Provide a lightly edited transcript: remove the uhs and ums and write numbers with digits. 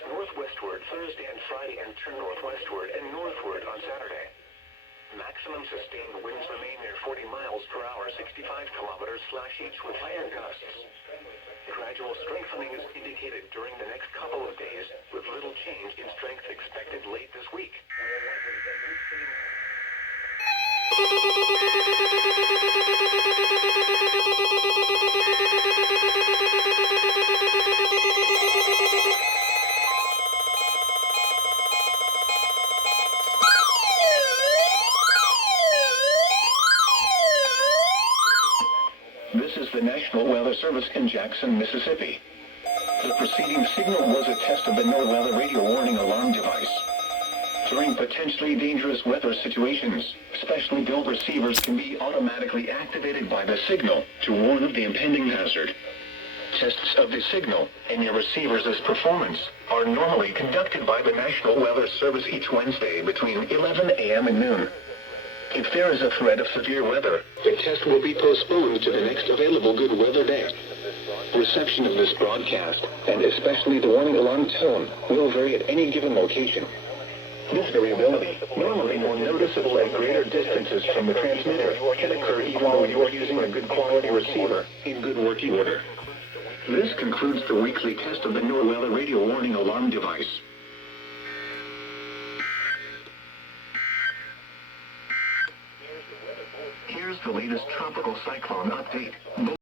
west northwestward Thursday and Friday and turn northwestward and northward on Saturday. Maximum sustained winds remain near 40 miles per hour, 65 kilometers/each with higher gusts. Gradual strengthening is indicated during the next couple of days, with little change in strength expected late this week. This is the National Weather Service in Jackson, Mississippi. The preceding signal was a test of the NOAA Weather Radio Warning Alarm device. During potentially dangerous weather situations, specially built receivers can be automatically activated by the signal to warn of the impending hazard. Tests of the signal and your receiver's performance are normally conducted by the National Weather Service each Wednesday between 11 a.m. and noon. If there is a threat of severe weather, the test will be postponed to the next available good weather day. Reception of this broadcast, and especially the warning alarm tone, will vary at any given location. This variability, normally more noticeable at greater distances from the transmitter, can occur even though you are using a good quality receiver in good working order. This concludes the weekly test of the NOAA Weather Radio Warning Alarm device. Here's the latest tropical cyclone update.